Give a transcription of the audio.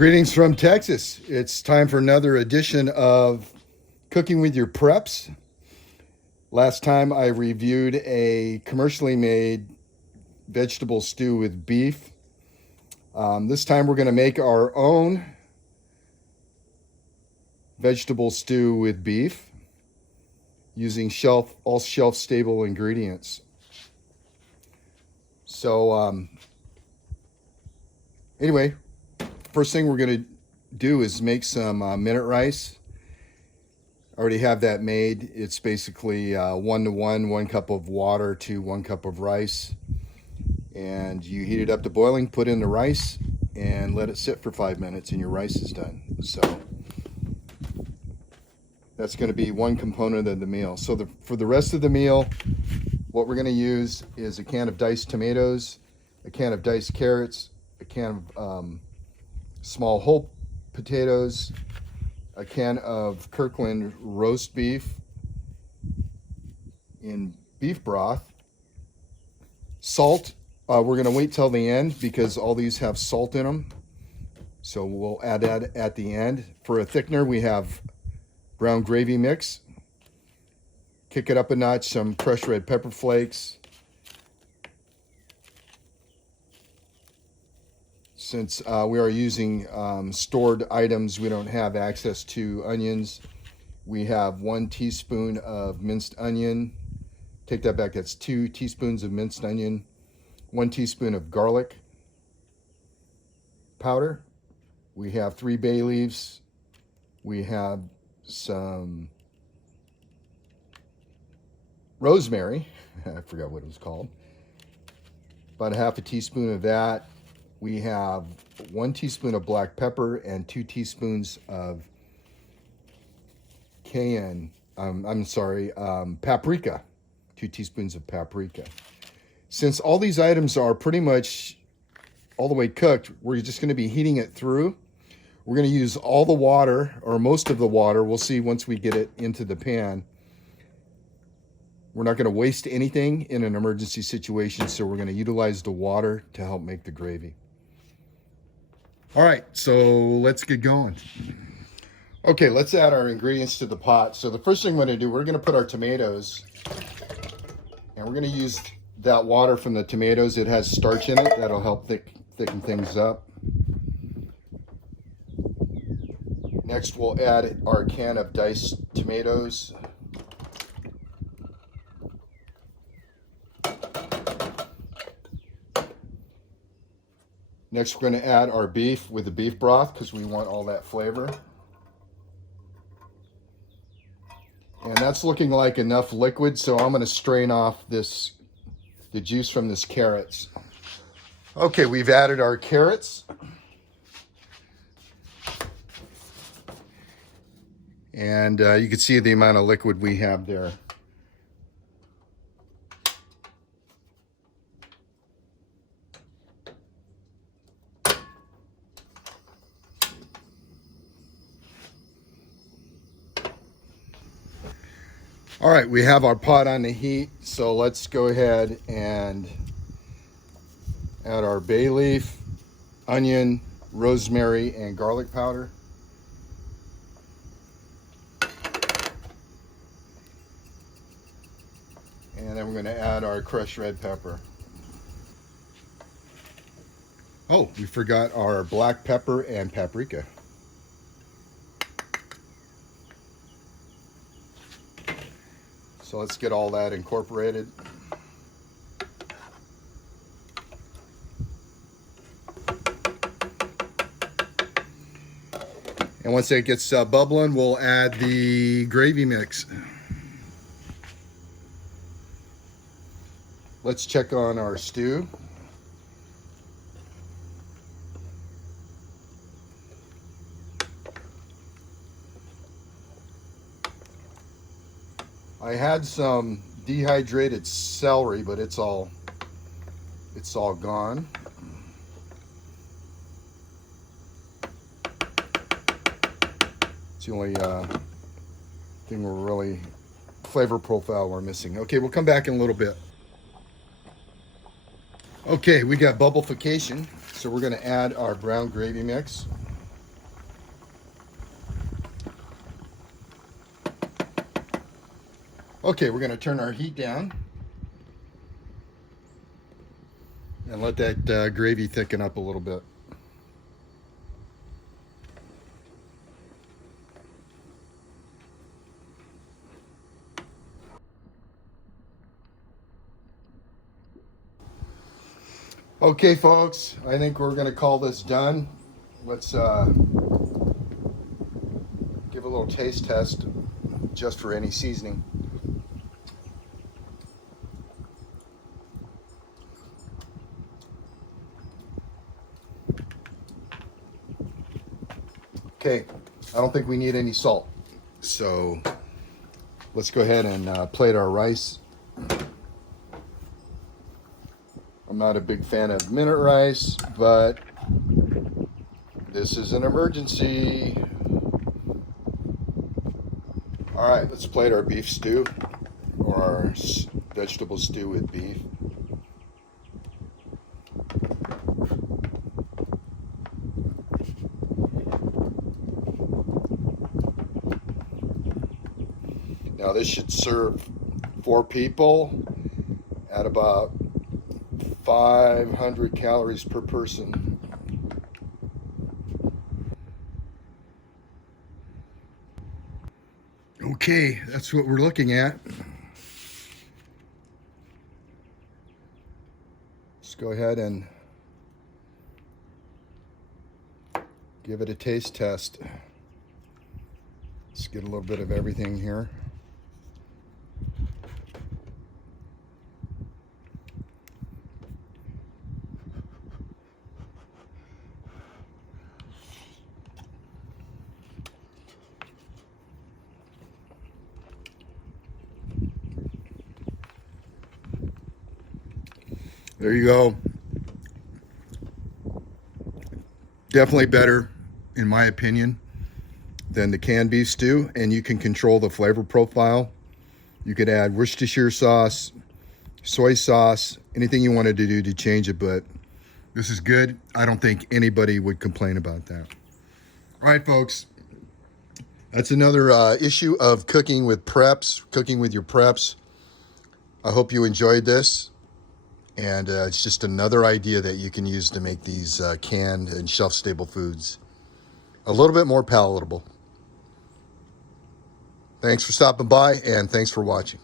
Greetings from Texas. It's time for another edition of Cooking with Your Preps. Last time I reviewed a commercially made vegetable stew with beef. This time we're going to make our own vegetable stew with beef using all shelf stable ingredients. So anyway, first thing we're going to do is make some minute rice. I already have that made. It's basically 1-to-1, 1 cup of water to 1 cup of rice. And you heat it up to boiling, put in the rice, and let it sit for 5 minutes, and your rice is done. So that's going to be one component of the meal. So for the rest of the meal, what we're going to use is a can of diced tomatoes, a can of diced carrots, a can of small whole potatoes, a can of Kirkland roast beef in beef broth, salt. We're going to wait till the end because all these have salt in them. So we'll add that at the end. For a thickener, we have brown gravy mix. Kick it up a notch, some crushed red pepper flakes. Since we are using stored items, we don't have access to onions. We have 1 teaspoon of minced onion. Take that back, that's 2 teaspoons of minced onion. 1 teaspoon of garlic powder. We have 3 bay leaves. We have some rosemary. I forgot what it was called. About a half a teaspoon of that. We have 1 teaspoon of black pepper and 2 teaspoons of paprika. 2 teaspoons of paprika. Since all these items are pretty much all the way cooked, we're just going to be heating it through. We're going to use all the water, or most of the water. We'll see once we get it into the pan. We're not going to waste anything in an emergency situation, so we're going to utilize the water to help make the gravy. All right, so let's get going. Okay, let's add our ingredients to the pot. So the first thing we're going to do, we're going to put our tomatoes, and we're going to use that water from the tomatoes. It has starch in it. That'll help thicken things up. Next, we'll add our can of diced tomatoes. Next, we're going to add our beef with the beef broth because we want all that flavor. And that's looking like enough liquid, so I'm going to strain off the juice from this carrots. Okay, we've added our carrots. And you can see the amount of liquid we have there. All right, we have our pot on the heat, so let's go ahead and add our bay leaf, onion, rosemary, and garlic powder. And then we're going to add our crushed red pepper. Oh, we forgot our black pepper and paprika. So let's get all that incorporated. And once it gets bubbling, we'll add the gravy mix. Let's check on our stew. I had some dehydrated celery, but it's all gone. It's the only thing we're really flavor profile we're missing. Okay, we'll come back in a little bit. Okay, we got bubblification, so we're going to add our brown gravy mix. Okay, we're going to turn our heat down and let that gravy thicken up a little bit. Okay, folks, I think we're going to call this done. Let's give a little taste test just for any seasoning. Okay, I don't think we need any salt. So let's go ahead and plate our rice. I'm not a big fan of minute rice, but this is an emergency. All right, let's plate our beef stew, or our vegetable stew with beef. Now this should serve 4 people at about 500 calories per person. Okay, that's what we're looking at. Let's go ahead and give it a taste test. Let's get a little bit of everything here. There you go. Definitely better, in my opinion, than the canned beef stew, and you can control the flavor profile. You could add Worcestershire sauce, soy sauce, anything you wanted to do to change it, but this is good. I don't think anybody would complain about that. All right, folks. That's another issue of cooking with preps, cooking with your preps. I hope you enjoyed this. And it's just another idea that you can use to make these canned and shelf-stable foods a little bit more palatable. Thanks for stopping by, and thanks for watching.